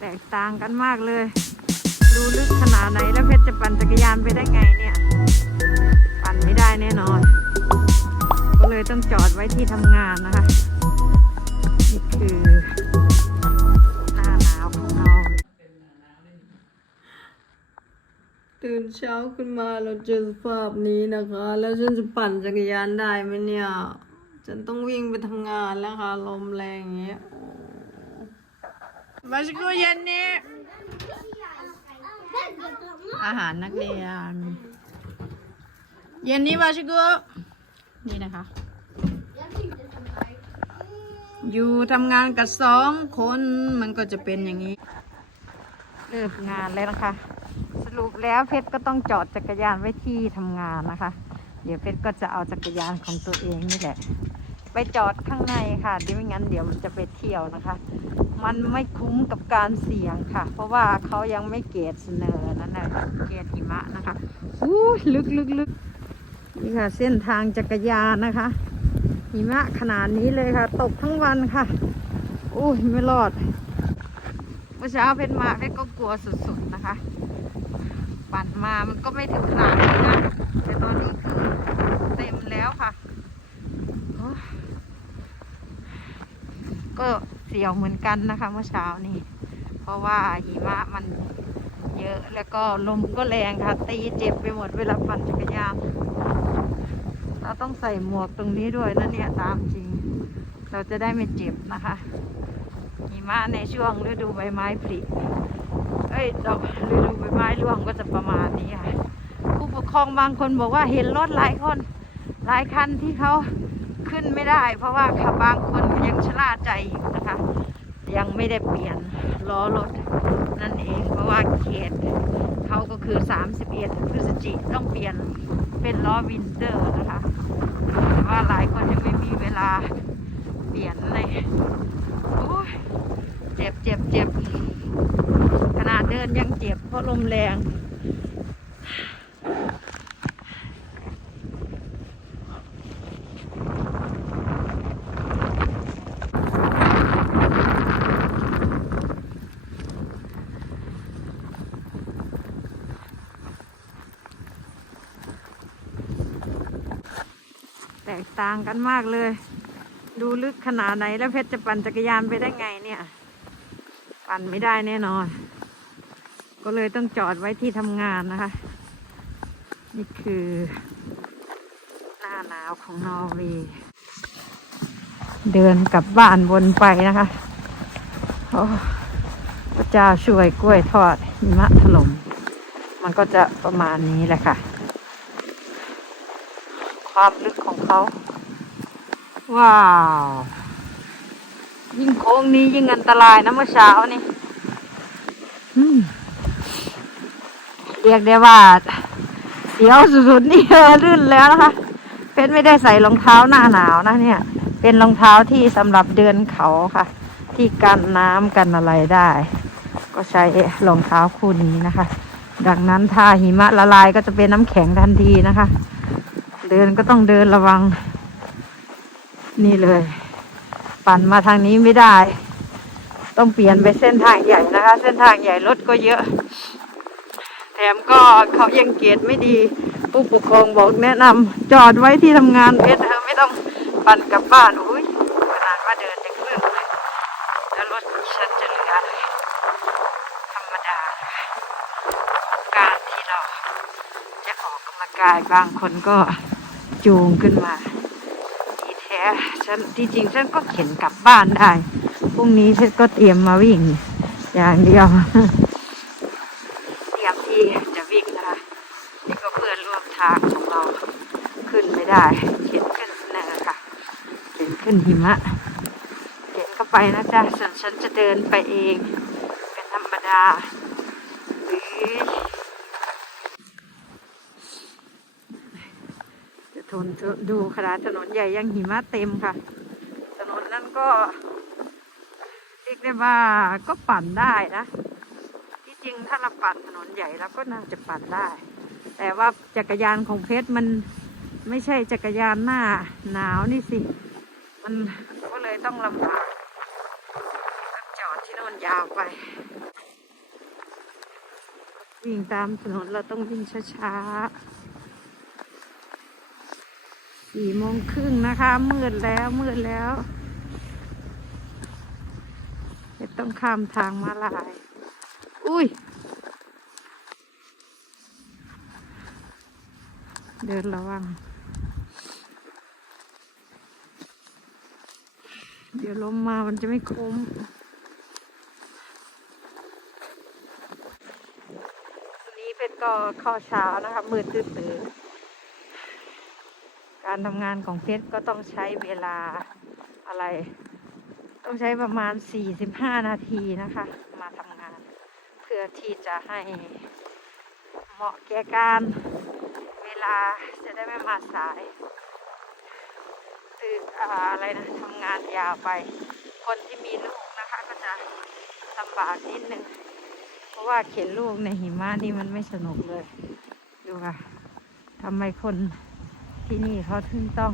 แตกต่างกันมากเลย ดูลึกขนาดไหนแล้วเพชรจะปั่นจักรยานไปได้ไงเนี่ย ปั่นไม่ได้แน่นอน ก็เลยต้องจอดไว้ที่ทำงานนะคะ นี่คือหน้าหนาวของเรา ตื่นเช้าขึ้นมาเราเจอสภาพนี้นะคะ แล้วฉันจะปั่นจักรยานได้ไหมเนี่ย ฉันต้องวิ่งไปทำงานแล้วค่ะ ลมแรงอย่างเงี้ย โอ้บาชิโกเย็นนี้อาหารนักเรียน เย็นนี้บาชิโกนี่นะคะ อยู่ทำงานกับสองคนมันก็จะเป็นอย่างนี้ เลิกงานแล้วนะคะ สรุปแล้วเพชรก็ต้องจอดจักรยานไว้ที่ทำงานนะคะ เดี๋ยวเพชรก็จะเอาจักรยานของตัวเองนี่แหละ ไปจอดข้างในค่ะเดี๋ยวไม่งั้นเดี๋ยวมันจะไปเที่ยวนะคะ มันไม่คุ้มกับการเสี่ยงค่ะ เพราะว่าเขายังไม่เกตเสนอนั่นแหละเกตหิมะนะคะอู้ลึกลึกลึกนี่ค่ะ เส้นทางจักรยานนะคะ หิมะขนาดนี้เลยค่ะ ตกทั้งวันค่ะโอ้ไม่รอดเมื่อเช้าเพชรมาเพชรก็กลัวสุดๆนะคะ ปั่นมามันก็ไม่ถึงขนาดนี้นะแต่ตอนนี้คือเต็มแล้วค่ะโอ้ยก็ เสียวเหมือนกันนะคะเมื่อเช้านี้ เพราะว่าหิมะมันเยอะแล้วก็ลมก็แรงค่ะ ตีเจ็บไปหมดเวลาปั่นจักรยานเราต้องใส่หมวกตรงนี้ด้วยนะเนี่ยตามจริง เราจะได้ไม่เจ็บนะคะหิมะในช่วงฤดูใบไม้ผลิเอ้ยดอกฤดูใบไม้ร่วงก็จะประมาณนี้ค่ะผู้ปกครองบางคนบอกว่าเห็นรถหลายคนหลายคันที่เขา ขึ้นไม่ได้ เพราะว่าขับบางคนยังชะล่าใจอยู่นะคะ ยังไม่ได้เปลี่ยนล้อรถนั่นเอง เพราะว่าเขตเขาก็คือ 31 พฤศจิต้องเปลี่ยนเป็นล้อวินเตอร์นะคะ แต่ว่าหลายคนยังไม่มีเวลาเปลี่ยนเลยโอ้ยเจ็บเจ็บเจ็บขนาดเดินยังเจ็บเพราะลมแรง แต่างกันมากเลย ดูลึกขนาดไหนแล้วเพชรจะปั่นจักรยานไปได้ไงเนี่ย ปั่นไม่ได้แน่นอน ก็เลยต้องจอดไว้ที่ทำงานนะคะ นี่คือ หน้าหนาวของนอร์เวย์เดินกลับบ้านวนไปนะคะโอ้พระเจ้าช่วยกล้วยทอดหิมะถล่ม มันก็จะประมาณนี้แหละค่ะ ความลึกของเขา ว้าว ยิ่งโค้งนี้ยิ่งอันตรายนะเมื่อเช้านี่อืมเรียกได้ว่าเสียวสุดๆนี่ลื่นแล้วนะคะ เพชรไม่ได้ใส่รองเท้าหน้าหนาวนะเนี่ย เป็นรองเท้าที่สำหรับเดินเขาค่ะ ที่กันน้ำกันอะไรได้ ก็ใช้รองเท้าคู่นี้นะคะ ดังนั้นถ้าหิมะละลายก็จะเป็นน้ำแข็งทันทีนะคะ เดินก็ต้องเดินระวัง นี่เลย ปั่นมาทางนี้ไม่ได้ ต้องเปลี่ยนไปเส้นทางใหญ่นะคะ เส้นทางใหญ่รถก็เยอะ แถมก็เขายังเกตไม่ดีผู้ปกครองบอกแนะนำจอดไว้ที่ทำงานเพชรเธอไม่ต้องปั่นกลับบ้านอุ้ยขนาดว่าเดินจะครึ่งเลยแล้วรถฉันจะเหลือเลยธรรมดาการที่เราจะออกกำลังกายบางคนก็จูงขึ้นมา ฉันที่จริงฉันก็เข็นกลับบ้านได้พรุ่งนี้ฉันก็เตรียมมาวิ่ง อย่างเดียว เตรียมที่จะวิ่งนะคะนี่ก็เพื่อนร่วมทางของเราขึ้นไม่ได้ เข็นขึ้นเนินค่ะ เข็นขึ้นหิมะ เข็นเข้าไปนะจ๊ะส่วนฉันจะเดินไปเอง เป็นธรรมดาหรือจะ ทนดูขนาดถนนใหญ่ยังหิมะเต็มค่ะ ถนนนั้นก็เรียกได้ว่าก็ปั่นได้นะที่จริงถ้าเราปั่นถนนใหญ่เราก็น่าจะปั่นได้ แต่ว่าจักรยานของเพชรมันไม่ใช่จักรยานหน้าหนาวนี่สิ มันก็เลยต้องลำบากต้องจอดที่โน่นยาวไป วิ่งตามถนนเราต้องวิ่งช้าๆ สี่โมงครึ่งนะคะ มืดแล้วมืดแล้วจะต้องข้ามทางมาลาย อุ้ย เดินระวัง เดี๋ยวลมมามันจะไม่คุ้มวันนี้เป็นก็ข้อเช้านะคะ มืดตื้อ การทำงานของเพชรก็ต้องใช้เวลาอะไร ต้องใช้ประมาณ 45 นาทีนะคะ มาทำงาน เพื่อที่จะให้เหมาะแก่การเวลาจะได้ไม่มาสายคืออ่าอะไรนะทำงานยาวไป คนที่มีลูกนะคะ ก็จะลำบากนิดนึงเพราะว่าเข็นลูกในหิมะนี่มันไม่สนุกเลย ดูค่ะทำไมคน ที่นี่เขาถึงต้อง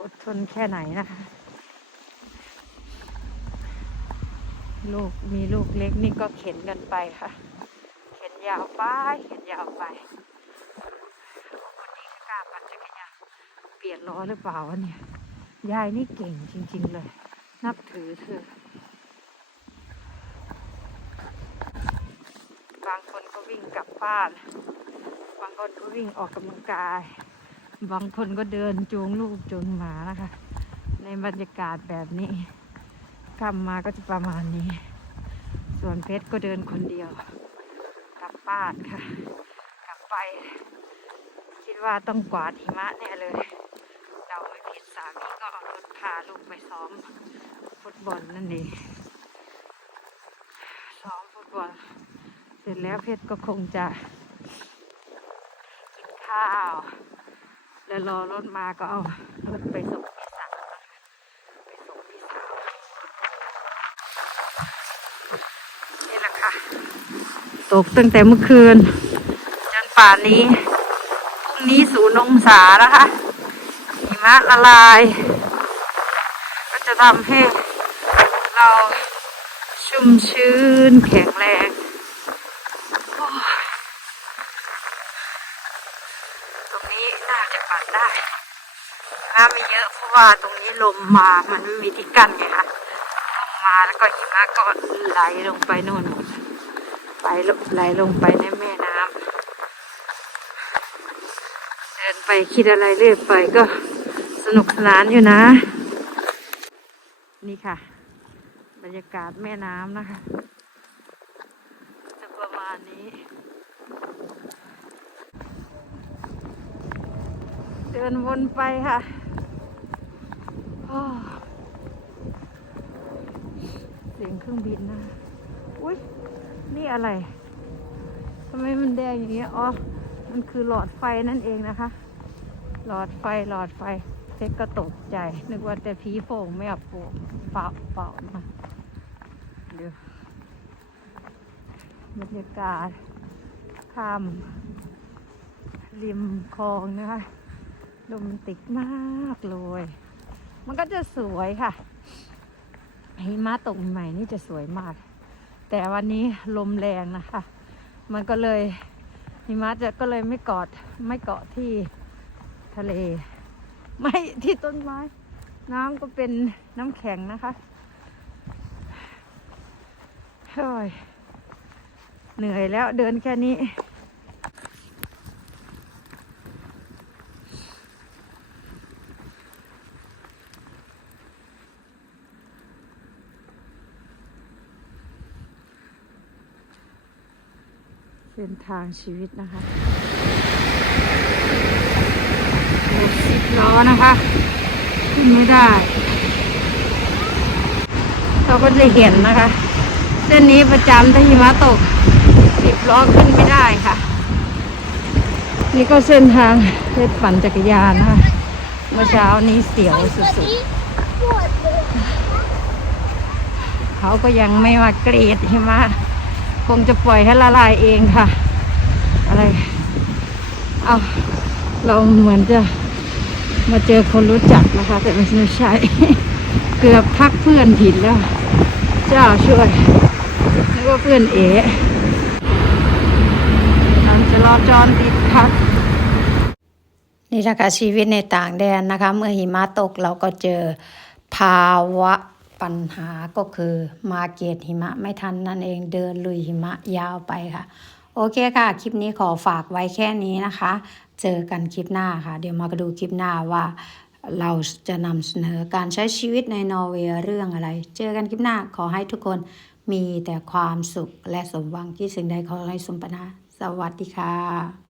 อดทนแค่ไหนนะคะ ลูกมีลูกเล็กนี่ก็เข็นกันไปค่ะ เข็นยาวไป เข็นยาวไปคนนี้ก็กล้าปั่นจักรยานเปลี่ยนล้อหรือเปล่าวะเนี่ย ยายนี่เก่งจริง ๆ เลย นับถือเธอบางคนก็วิ่งกลับบ้าน บางคนก็วิ่งออกกำลังกาย บางคนก็เดินจูงลูกจูงหมานะคะ ในบรรยากาศแบบนี้กลับมาก็จะประมาณนี้ ส่วนเพชรก็เดินคนเดียว กลับบ้านค่ะ กลับไป คิดว่าต้องกวาดหิมะแน่เลยเราไม่ผิดสามีก็เอารถพาลูกไปซ้อม ฟุตบอลนั่นเองซ้อมฟุตบอลเสร็จแล้วเพชรก็คงจะกินข้าว แล้วรอรถมาก็เอารถไปส่งพี่สาวไปส่งพี่สาว นี่แหละค่ะ ตกตั้งแต่เมื่อคืน จนป่านนี้พรุ่งนี้ศูนย์องศานะคะหิมะละลาย ก็จะทำให้เราชุ่มชื้นแข็งแรง ตรงนี้น่าจะปั่ นได้น้ำไม่เยอะเพราะว่าตรงนี้ลมมา มันไม่มีที่กั้นไงคะลงมาแล้วก็หิมะก็ไหลลงไปโน่นไหลไหลลงไปในแม่น้ำเดินไปคิดอะไรเรื่อยไปก็สนุกสนานอยู่นะ นี่ค่ะ บรรยากาศแม่น้ำนะคะจะประมาณนี้ เดินวนไปค่ะเสียงเครื่องบินนะ อุ้ยนี่อะไรทำไมมันแดงอย่างเงี้ยอ๋อ มันคือหลอดไฟนั่นเองนะคะ หลอดไฟหลอดไฟเพชรก็ตกใจ นึกว่าแต่ผีโป่งไม่เอาโป่งเปล่าเปล่านะเดี๋ยวบรรยากาศข้ามริมคลองนะคะ โรแมนติกมากเลย มันก็จะสวยค่ะหิมะตกใหม่นี่จะสวยมาก แต่วันนี้ลมแรงนะคะ มันก็เลยหิมะจะก็เลยไม่เกาะไม่เกาะที่ทะเล ไม่ที่ต้นไม้ น้ำก็เป็นน้ำแข็งนะคะเฮ้ยเหนื่อยแล้วเดินแค่นี้ เส้นทางชีวิตนะคะรถสิบล้อนะคะ ขึ้นไม่ได้ เราก็จะเห็นนะคะ เส้นนี้ประจำถ้าหิมะตกสิบล้อขึ้นไม่ได้ค่ะ นี่ก็เส้นทางเล่นปั่นจักรยานนะคะ เมื่อเช้านี้เสียวสุดๆ เขาก็ยังไม่มาเกรดหิมะ งจะปล่อยให้ละลายเองค่ะ อะไร เอาเราเหมือนจะมาเจอคนรู้จักนะคะ แต่ไม่ใช่ เกือบทักเพื่อนผิดแล้ว เจ้าช่วยนึกว่าเพื่อนเอ๋จราจรติดขัดนี่นะคะชีวิตในต่างแดนนะคะ เมื่อหิมะตกเราก็เจอภาวะ ปัญหาก็คือมาเกตหิมะไม่ทันนั่นเองเดินลุยหิมะยาวไปค่ะ โอเคค่ะ คลิปนี้ขอฝากไว้แค่นี้นะคะ เจอกันคลิปหน้าค่ะ เดี๋ยวมาดูคลิปหน้าว่า เราจะนำเสนอการใช้ชีวิตในนอร์เวย์เรื่องอะไร เจอกันคลิปหน้าขอให้ทุกคนมีแต่ความสุขและสมหวังที่สิ่งใดขอให้สมปนา สวัสดีค่ะ